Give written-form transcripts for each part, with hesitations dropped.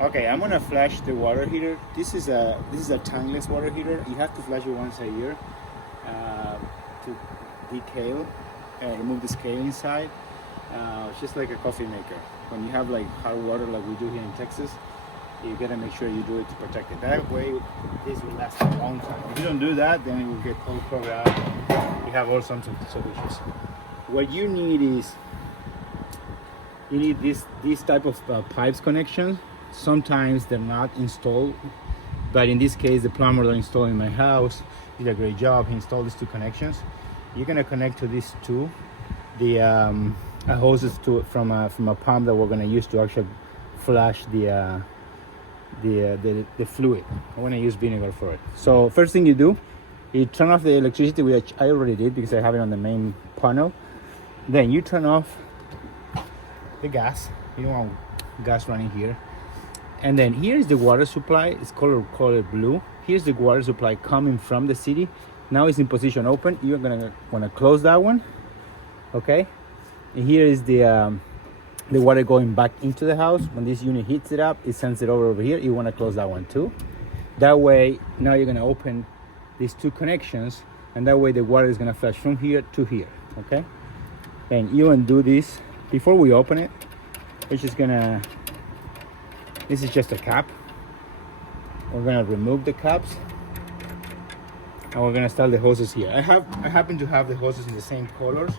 Okay, I'm gonna flash the water heater. This is a tankless water heater. You have to flash it once a year to decale, remove the scale inside. It's just like a coffee maker. When you have like hot water like we do here in Texas, you gotta make sure you do it to protect it. That way, this will last a long time. If you don't do that, then it will get all covered up. You have all sorts of issues. What you need is this type of pipes connection. Sometimes they're not installed, but in this case, the plumber that installed in my house did a great job. He installed these two connections. You're gonna connect to these two, the hoses to from a pump that we're gonna use to actually flush the fluid. I want to use vinegar for it. So first thing you do, you turn off the electricity, which I already did because I have it on the main panel. Then you turn off the gas. You don't want gas running here. And then here's the water supply. It's colored blue. Here's the water supply coming from the city. Now it's in position open. You're gonna want to close that one, okay? And here is the water going back into the house. When this unit heats it up, it sends it over here. You want to close that one too. That way, now you're gonna open these two connections, and that way the water is gonna flush from here to here, okay? And you undo this before we open it. We're just gonna. This is just a cap. We're gonna remove the caps, and we're gonna start the hoses here. I happen to have the hoses in the same colors.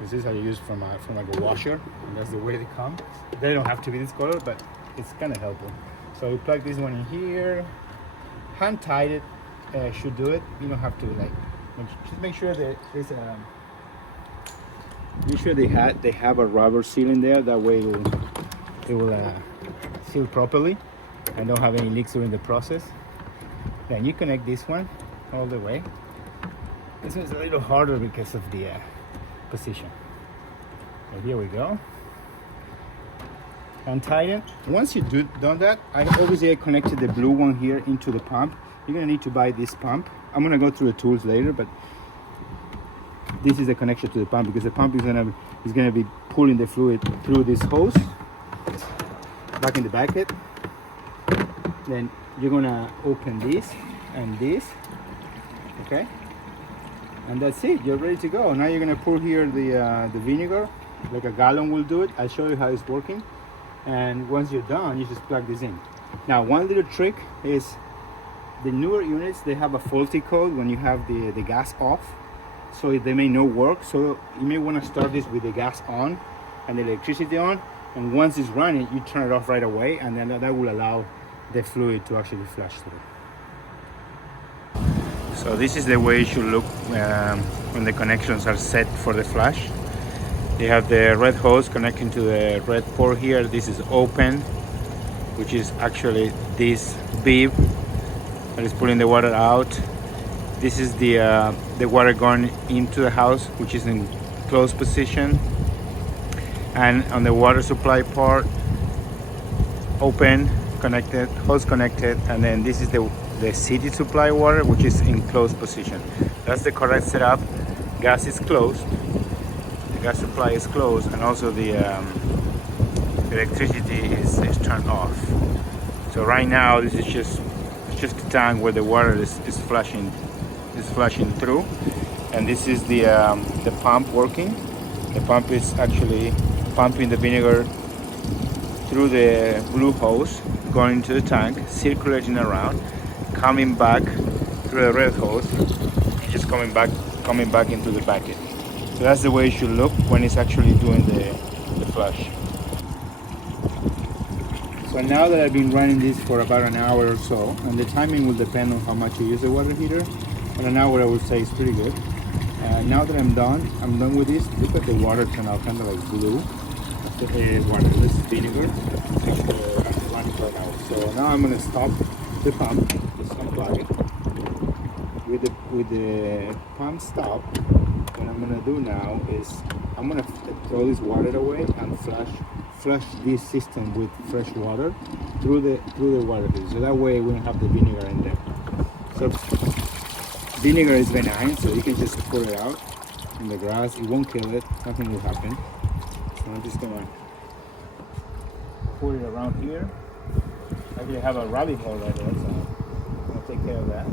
This is how you use from like a washer, and that's the way they come. They don't have to be this color, but it's kind of helpful. So we plug this one in here. Hand tied it should do it. You don't have to like. Just make sure that there's a. Make sure they have a rubber seal in there. That way it will seal properly and don't have any leaks during the process. Then you connect this one all the way. This one's a little harder because of the position. So here we go. Untie it. Once you done that, I connected the blue one here into the pump. You're gonna need to buy this pump. I'm gonna go through the tools later, but this is the connection to the pump because the pump is gonna be pulling the fluid through this hose back in the bucket. Then you're gonna open this and this, okay? And that's it. You're ready to go. Now you're gonna pour here the vinegar, like a gallon will do it. I'll show you how it's working. And once you're done, you just plug this in. Now, one little trick is the newer units, they have a faulty code when you have the gas off. So they may not work. So you may want to start this with the gas on and the electricity on. And once it's running, you turn it off right away. And then that will allow the fluid to actually flush through. So this is the way it should look when the connections are set for the flush. You have the red hose connecting to the red port here. This is open, which is actually this beep that is pulling the water out. This is the water going into the house, which is in closed position. And on the water supply part, open, connected, hose connected, and then this is the city supply water, which is in closed position. That's the correct setup. Gas is closed, the gas supply is closed, and also the electricity is turned off. So right now, this is just the tank where the water is flushing through, and this is the pump working. The pump is actually pumping the vinegar through the blue hose, going into the tank, circulating around, coming back through the red hose, just coming back into the bucket. So that's the way it should look when it's actually doing the flush. So now that I've been running this for about an hour or so, and the timing will depend on how much you use the water heater, but an hour I would say is pretty good. Now that I'm done with this. Look at the water turn out kind of like blue. After the waterless vinegar, running right out. So now I'm gonna stop the pump, just unplug it. With the pump stop, what I'm gonna do now is I'm gonna throw this water away and flush this system with fresh water through the water heater. So that way we don't have the vinegar in there. So vinegar is benign, so you can just pour it out in the grass. It won't kill it. Nothing will happen. So I'm just gonna pour it around here. Actually, have a rabbit hole right there, so I'm gonna take care of that.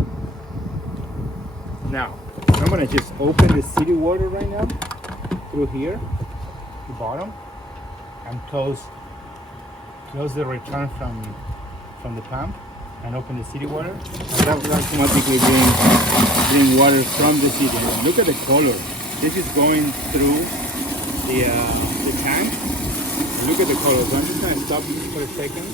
Now, I'm gonna just open the city water right now through here, the bottom, and close the return from the pump, and open the city water. And that will automatically bring water from the city. And look at the color. This is going through the tank. And look at the color. So I'm just gonna stop this for a second.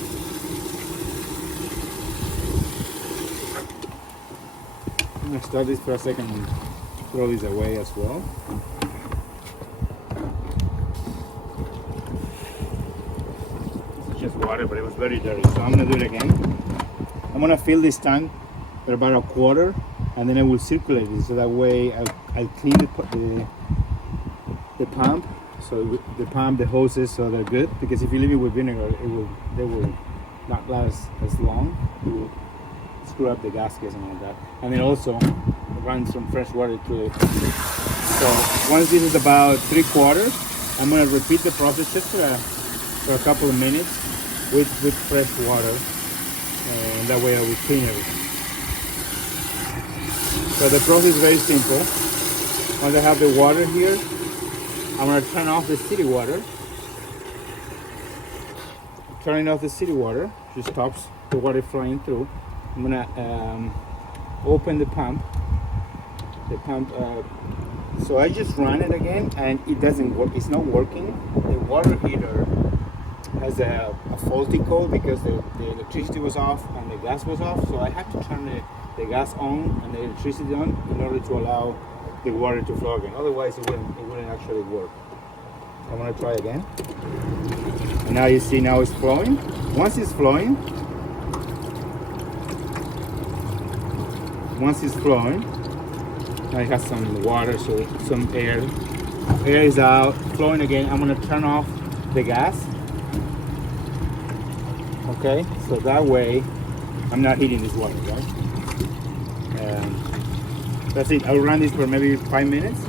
I'm gonna stop this for a second and throw this away as well. It's just water, but it was very dirty. So I'm gonna do it again. I'm gonna fill this tank for about a quarter, and then I will circulate it, so that way I'll clean the pump, so the pump, the hoses, so they're good. Because if you leave it with vinegar, they will not last as long. It will screw up the gaskets and all that. And then also run some fresh water through it. So once this is about 3/4, I'm gonna repeat the process just for a couple of minutes with fresh water, and that way I will clean everything. So the process is very simple. Once I have the water here, I'm gonna turn off the city water. Turning off the city water just stops the water flowing through. I'm gonna open the pump. So I just ran it again, and it doesn't work. It's not working. The water heater has a faulty code because the electricity was off and the gas was off. So I had to turn the gas on and the electricity on in order to allow the water to flow again. Otherwise, it wouldn't actually work. I'm gonna try again. And now you see, now it's flowing. Once it's flowing, now it has some water, so some air is out, flowing again. I'm gonna turn off the gas. Okay, so that way I'm not heating this water, right? That's it. I'll run this for maybe 5 minutes,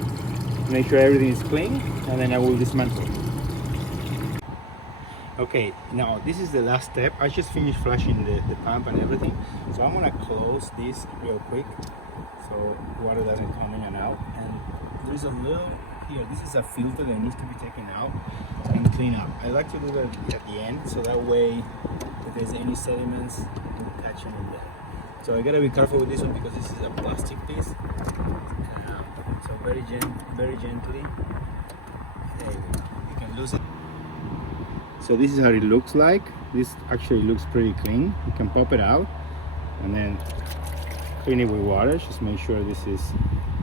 make sure everything is clean, and then I will dismantle. Okay, now this is the last step. I just finished flushing the pump and everything, so I'm gonna close this real quick so water doesn't come in and out. And there's a little here, this is a filter that needs to be taken out and clean up. I like to do that at the end, so that way if there's any sediments, it will catch them in there. So I gotta be careful with this one because this is a plastic piece. So very gently. There you go. You can lose it. So this is how it looks like. This actually looks pretty clean. You can pop it out and then clean it with water. Just make sure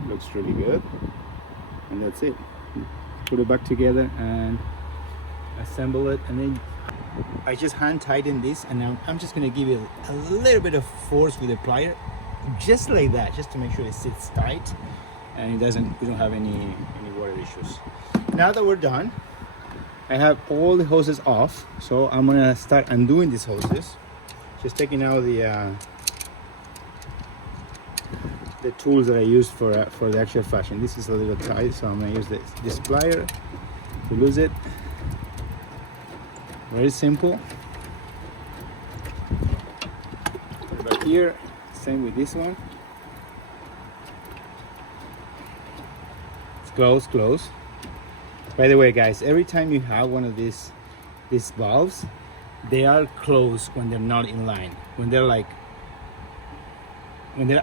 looks really good. And that's it. Put it back together and assemble it, and then I just hand tighten this, and now I'm just gonna give it a little bit of force with the plier, just like that, just to make sure it sits tight and we don't have any water issues. Now that we're done, I have all the hoses off, so I'm gonna start undoing these hoses, just taking out the tools that I used for the actual flushing. This is a little tight, so I'm gonna use this plier to lose it. Very simple. Right here, same with this one. It's close. By the way, guys, every time you have one of these valves, they are closed when they're not in line. When they're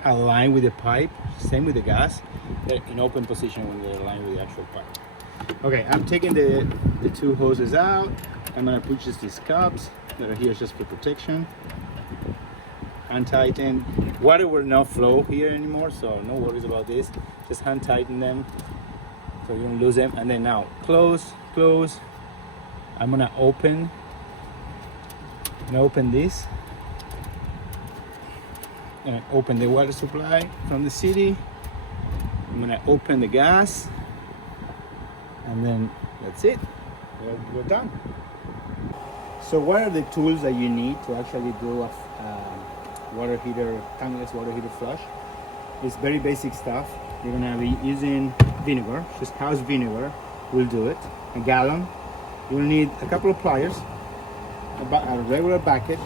aligned with the pipe, same with the gas, they're in open position when they're aligned with the actual pipe. Okay, I'm taking the two hoses out. I'm gonna put just these cups that are here just for protection. Hand tighten. Water will not flow here anymore, so no worries about this. Just hand tighten them so you don't lose them. And then now close. I'm gonna open this. And open the water supply from the city. I'm gonna open the gas, and then that's it. We're done. So what are the tools that you need to actually do a tankless water heater flush? It's very basic stuff. You're gonna be using vinegar, just house vinegar will do it. A gallon. You'll need a couple of pliers, a regular bucket,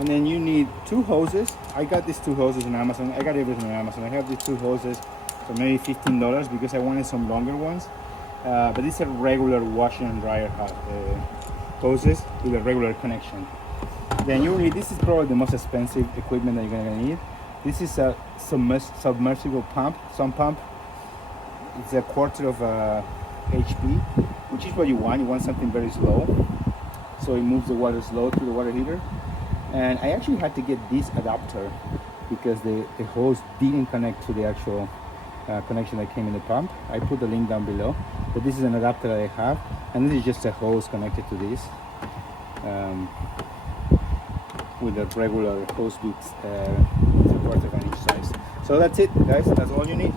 And then you need 2 hoses. I got these 2 hoses on Amazon. I got everything on Amazon. I have these 2 hoses for maybe $15 because I wanted some longer ones. But these are regular washing and dryer hoses with a regular connection. Then you need, this is probably the most expensive equipment that you're gonna need. This is a submersible pump, sump pump. It's a quarter of a HP, which is what you want. You want something very slow, so it moves the water slow through the water heater. And I actually had to get this adapter because the hose didn't connect to the actual connection that came in the pump. I put the link down below, but this is an adapter that I have, and this is just a hose connected to this with a regular hose bit, 1/4 of an inch size. So that's it, guys. That's all you need.